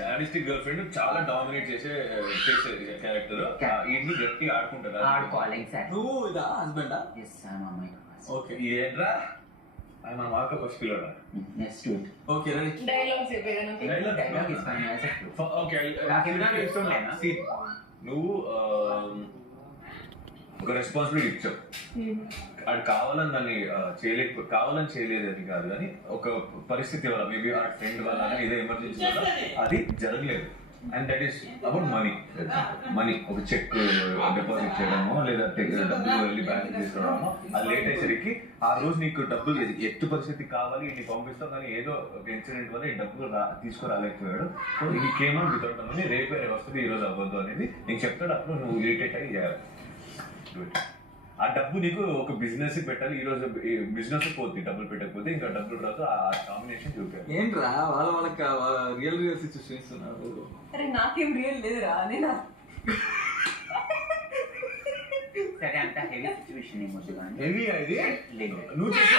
Sadistic girl friend చాలా dominate చేసే character. ఇంటిని గట్టిగా ఆడుకుంటారు. ఆడుకోవాలి ఎగ్జాక్ట్. నువ్వు ఇదా హస్బెండా? ఎస్ ఐ యామ్ అమ్మాయి. ఓకే ఏంట్రా ఆయన మా మాకు ఫస్ట్ పిల్లడా. Next week. Okay ready. Dialogues చెప్పేదాను. Dialogue is funny as a okay నాకు ఇష్టం లేనా? నువ్వు ఒక రెస్పాన్సిబిలిటీ ఇచ్చావు. అది కావాలని దాన్ని కావాలని చేయలేదు అది కాదు, కానీ ఒక పరిస్థితి వల్ల మేబీ ఆ ఫ్రెండ్ వల్ల ఏదో ఎమర్జెన్సీ వల్ల అది జరగలేదు. And that is about money ఒక చెక్ డిపాజిట్ చేయడమో లేదా డబ్బులు వెళ్ళి బ్యాంక్ తీసుకోవడమో అది లేట్ అయ్యేసరికి ఆ రోజు నీకు డబ్బులు ఎత్తు పరిస్థితి కావాలి నీకు పంపిస్తావు, కానీ ఏదో ఒక ఇన్సిడెంట్ వల్ల ఈ డబ్బులు తీసుకురాలేకపోయాడు. సో ఈ కేమో వితౌట్ మనీ రేపే వస్తుంది ఈ రోజు అవ్వద్దు అనేది నీకు చెప్తాడు. అప్పుడు నువ్వు ఇరిటేట్ అయ్యి చేయాలి. ఆ డబ్బు నీకు ఒక బిజినెస్ పెట్టాలి. ఈ రోజు బిజినెస్ పోతుంది డబ్బులు పెట్టకపోతే, ఇంకా డబ్బులు రాదు. ఆ కాంబినేషన్ చూపారు. ఏంట్రా వాళ్ళకి రియల్ సిచ్యువేషన్ ఇస్తున్నారు. అరే నాకేం రియల్ లేదురా. నేను సరే అంత హెవీ సిచ్యువేషన్ ఏమొద్దు కానీ హెవీ అది లేదు నువ్వు చేసే